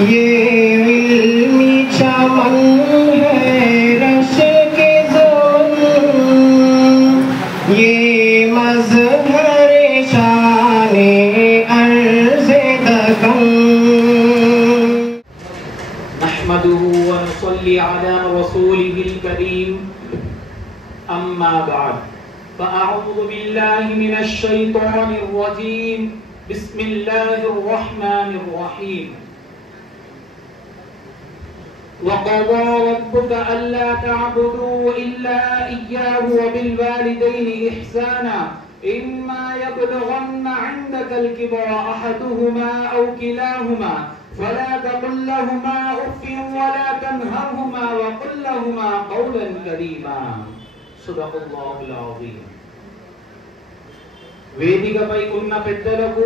ये इल्मी चमन है रश के ज़ोन, ये मज़हर शाने अर्ज़े दकन। नहमदुहु व नुसल्ली अला रसूलिहिल करीम, अम्मा बाद, फ़अऊज़ु बिल्लाहि मिनश शैतानिर रजीम, बिस्मिल्लाहिर रहमानिर रहीम। वक़ज़ा रब्बुका अल्ला तअबुदू इल्ला इय्याहु व बिल वालिदैनि इहसाना, इम्मा यब्लुगन्ना इंदकल किबरा अहदुहुमा औ किलाहुमा फला तक़ुल लहुमा उफ़्फ़िन वला तन्हरहुमा वक़ुल लहुमा क़ौलन करीमा। सदक़ल्लाहुल अज़ीम। వేదికపై ఉన్న పెద్దలకు,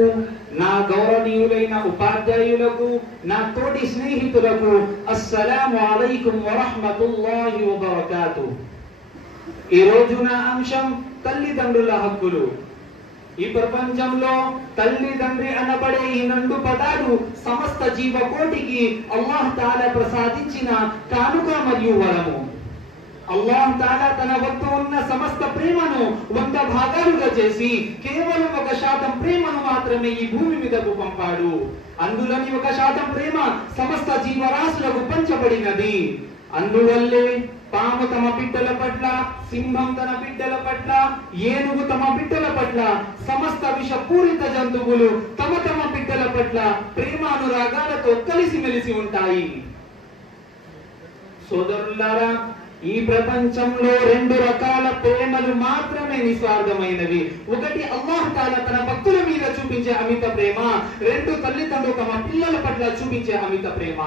నా గౌరవనీయులైన ఉపాధ్యాయులకు, నా తోటి స్నేహితులకు అస్సలాము అలైకుం వరహ్మతుల్లాహి వబరకాతుహ్. ఈ రోజు నా అంశం తల్లిదండ్రుల హక్కులు. ఈ ప్రపంచంలో తల్లిదండ్రి అనబడే ఈ రెండు పదాలు సమస్త జీవకోటికి అల్లాహ్ తాలా ప్రసాదించిన కానుక మరియు వరము. అల్లాహ్ తాలా తన వద్ద ఉన్న సమస్త ప్రేమను 100 భాగాలుగా చేసి కేవలం 1% ప్రేమను మాత్రమే ఈ భూమి మీదకు పంపాడు. అందులోని 1% ప్రేమ సమస్త జీవరాశులకు పంచబడినది. అందువల్లే పాము తమ బిడ్డల పట్ల, సింహం తన బిడ్డల పట్ల, ఏనుగు తమ బిడ్డల పట్ల, సమస్త విషపూరిత జంతువులు తమ తమ బిడ్డల పట్ల ప్రేమానురాగాలతో కలిసిమెలిసి ఉంటాయి. సోదరులారా, ఈ ప్రపంచంలో 2 రకాల ప్రేమలు మాత్రమే నిస్వార్థమైనవి. ఒకటి అల్లాహ్ తాలా తన భక్తుల మీద చూపించే అమిత ప్రేమ, 2 తల్లిదండ్రులు తమ పిల్లల పట్ల చూపించే అమిత ప్రేమ.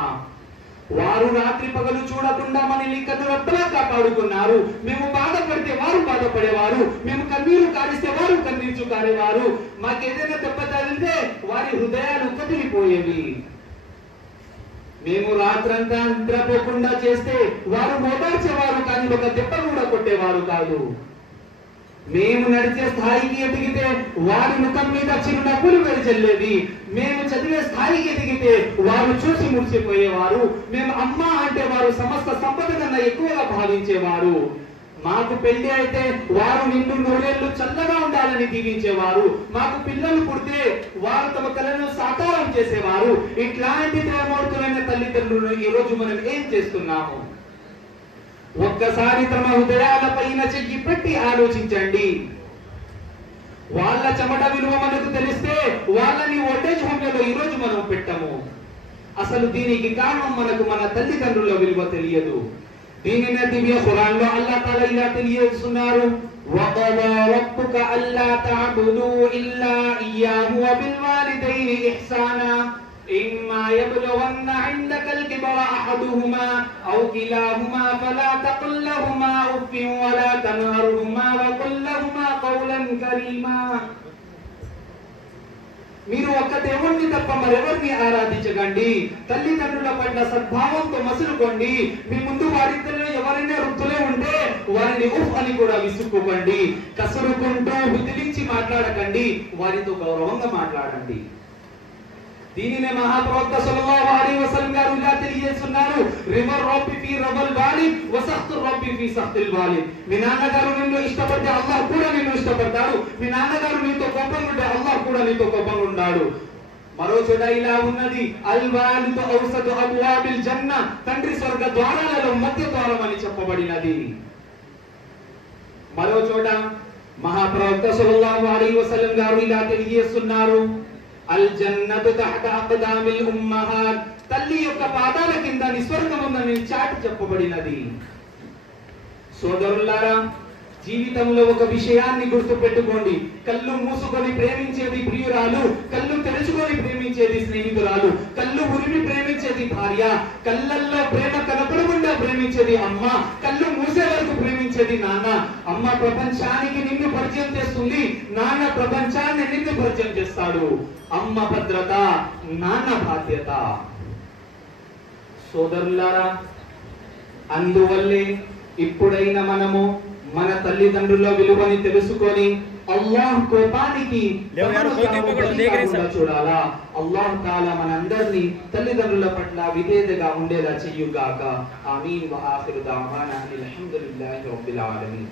వారు రాత్రి పగలు చూడకుండా మనల్ని కన్నురెప్పలా కాపాడుకున్నారు. మేము బాధపడితే వారు బాధపడేవారు, మేము కన్నీరు కారిస్తే వారు కన్నీరు కారేవారు. మాకేదైనా దెబ్బ తగిలితే వారి హృదయాలు కదిలిపోయేవి. మేము రాత్రంతా నిద్రపోకుండా చేస్తే వారు మోదార్చేవారు, కానీ ఒక దెబ్బ కూడా కొట్టేవారు కాదు. మేము నడిచే స్థాయికి ఎదిగితే వారి ముఖం మీద చిరునవ్వులు వెదజల్లేవి. మేము చదివే స్థాయికి ఎదిగితే వారు చూసి మురిసిపోయేవారు. మేము అమ్మ అంటే వారు సమస్త సంపద కన్నా ఎక్కువగా భావించేవారు. మాకు పెళ్లి అయితే వారు నిన్ను 100 ఏళ్ళు చల్లగా ఉండాలని దీవించేవారు. మాకు పిల్లలు పుడితే వారు తమ కలను సాకారం చేసేవారు. ఇట్లాంటి ప్రేమోర్తులైన తల్లిదండ్రులు ఈ రోజు మనం ఏం చేస్తున్నాము? ఒక్కసారి తమ హృదయాల పైన చెయ్యి పెట్టి ఆలోచించండి. వాళ్ళ చెమట విలువ మనకు తెలిస్తే వాళ్ళని ఓల్డేజ్ హోమ్లలో ఈ రోజు మనం పెట్టము. అసలు దీనికి కారణం మనకు మన తల్లిదండ్రుల విలువ తెలియదు. దీనినే దివ్య ఖురాన్ లో అల్లాహ్ తాలా ఇలా తెలియజేస్తున్నారు, వఖదా రబ్బుక అల్లా తఅబుదు ఇల్లా ఇయ్యాహు వ బిల్ వాలిదైని ఇహ్సానా, ఇమ్మా యబ్లుగన్న ఇందకల్ కిబర అహదుహుమా ఔ కిలాహుమా ఫలా తఖుల్ లహుమా ఉఫ్ఫిన్ వలా తన్హర్హుమా వఖుల్ లహుమా ఖౌలన్ కరీమా. మీరు ఒక్క దేవుణ్ణి తప్ప మరెవరిని ఆరాధించకండి. తల్లిదండ్రుల పట్ల సద్భావంతో మసులుకోండి. మీ ముందు వారిద్దరిలో ఎవరైనా వృద్ధులే ఉంటే వారిని ఉఫ్ అని కూడా విసుక్కోకండి. కసురుకుంటూ బుద్ధిలించి మాట్లాడకండి, వారితో గౌరవంగా మాట్లాడండి. దీనినే మహాప్రవక్త సల్లల్లాహు అలైహి వసల్లం గారు ఇలా తెలియజేస్తున్నారు, రిమర్ రబ్బి ఫీ రబల్ వాలిద్ వ సఖ్తు రబ్బి ఫీ సఖ్తిల్ వాలిద్. మీ నాన్నగారు నిన్ను ఇష్టపడితే అల్లాహ్ కూడా నిన్ను ఇష్టపడతాడు. మీ నాన్నగారు నీతో కోపంగా ఉంటే అల్లాహ్ కూడా నీతో కోపంగా ఉన్నాడు. మరో చోట ఇలా ఉన్నది, అల్ వాలిదు ఔసతు అబ్వాబిల్ జన్న, తండ్రి స్వర్గ ద్వారాలలో మధ్య ద్వారం అని చెప్పబడినది. మరో చోట మహాప్రవక్త సల్లల్లాహు అలైహి వసల్లం గారు ఇలా తెలియజేస్తున్నారు, అల్ జన్నతు తహత అక్దామిల్ ఉమ్మహాత్, తల్లి యొక్క పాదాల కింద స్వర్గం ఉందని చాటి చెప్పబడినది. సోదరులారా, జీవితంలో ఒక విషయాన్ని గుర్తుపెట్టుకోండి, కళ్ళు మూసుకొని ప్రేమించేది ప్రియురాలు, కళ్ళు తెరుచుకొని ప్రేమించేది స్నేహితురాలు, కళ్ళు ఉరిమి ప్రేమించేది భార్య, కళ్ళల్లో ప్రేమ కనపడకుండా ప్రేమించేది అమ్మ, కళ్ళు మూసే వరకు ప్రేమించేది నాన్న. అమ్మ ప్రపంచానికి నిన్ను పరిచయం చేస్తుంది, నాన్న ప్రపంచాన్ని నిన్ను పరిచయం చేస్తాడు. అమ్మ భద్రత, నాన్న బాధ్యత. సోదరులారా, అందువల్లే ఇప్పుడైనా మనము మన తల్లిదండ్రుల విలువని తెలుసుకొని అల్లాహ్ కోపానికి చూడాలా. అల్లాహ్ తాలా మనందరినీ తల్లిదండ్రుల పట్ల విధేయతగా ఉండేలా చెయ్యుగాక. ఆమీన్. వ ఆఖిరు దావానా అనిల్ హమ్దులిల్లాహి రబ్బిల్ ఆలమీన్.